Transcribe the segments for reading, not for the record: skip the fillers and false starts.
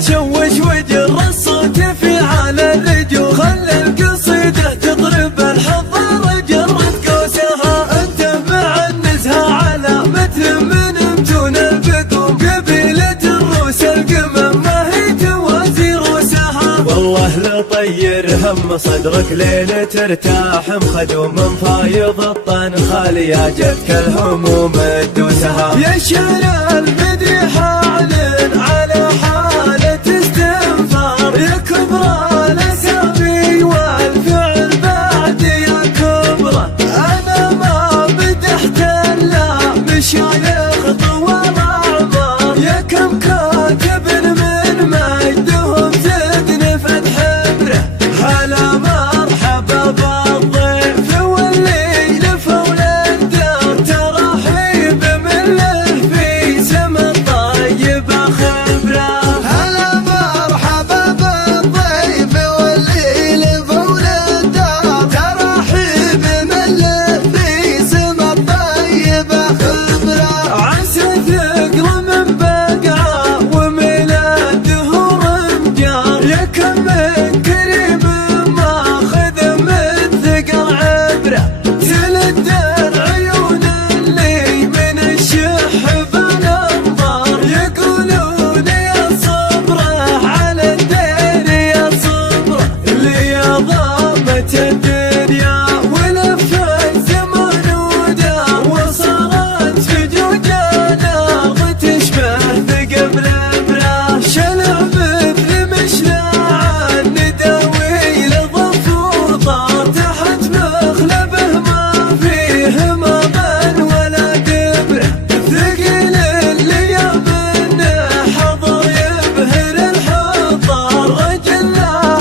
شوش وجر الصوت في على الرجول، خلى القصيدة تضرب الحضارة جرت قوسها. انت مع النزهة على مثل من متون البقوم، قبيلة الروس القمم ما هي توازي روسها. والله لطير هم صدرك لين ترتاح، مخدوم فايض الطن خالية جدك الهموم تدوسها. يا شارع المديحة اعلن على حالة استنفار، يا كبرى الاسامي والفعل بعد يا كبرى. انا ما بدحت الا مشايخ طوال اعمار، يا كم كاتب من مجدهم زدني فتح بره. هلا مرحبا بالضيف واللي لفول الدار، ترحيب من له في سما الطيب خبره. هلا مرحبا بالضيف واللي لفول الدار، ترحيب من له في سما الطيب خبره. عسى ثقل من بقعه وميلاد دهور مجار، يا كم من كريم ماخذ من ثقل عبره. تلد العيون اللي من الشح بالانظار، يقولون يا صبره على الدير يا صبره. اللي ضامت الدنيا ولف الزمان ودار، وصارت في جوجان الارض تشبه ثقب الابره. شلع مثل مشلاع النداوي لضف وطار، تحت مخلبه ما فيه مضن ولا دبره. ثقيل اللي منه حضر يبهر الحضار، رجل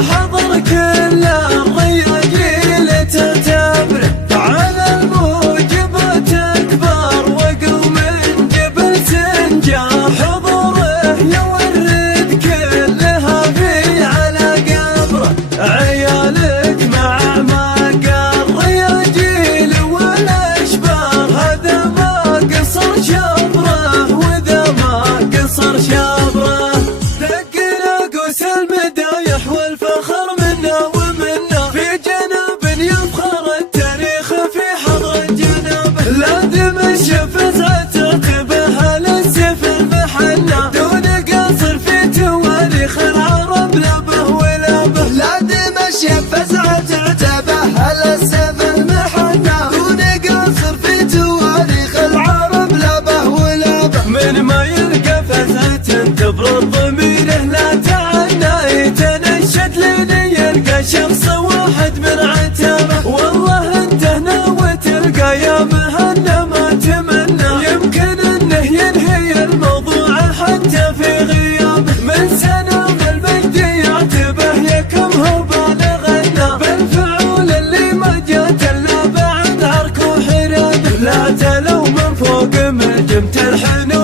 حضر كل الرياجيل تعتبره. على الموجبات اكبر وقوم من جبل سنجار، حضوره يورد كلها في على قبره. عيالك مع ما قال رياجيل والاشبار، هذا ما قصر شبره وذا ما قصر شبره. ثقنا قوس المدايح والفخر منا ومنا، في جناب يفخر التاريخ في حضر جنابه. لازم الشفز تعتبه للسيف المحنى، دون قصر في تواريخ العرب لبه ولبه. لازم الشفزعة تعتبه للسيف المحنى، دون قصر في تواريخ العرب لبه ولبه. من ما يلقى فزعة تبرد ضميره لا تعنى، يتنشد لين يلقى شخص واحد من عتبه. والله انت ناوي تلقى يا مهنا ما تمنى، يمكن انه ينهي الموضوع حتى في غيابه. من سنة المجد يعتبه يا كم هو بالغنا، بالفعول اللي ما جات الا بعد عرك وحرابه. لا تلو من فوق ملجمة الحنون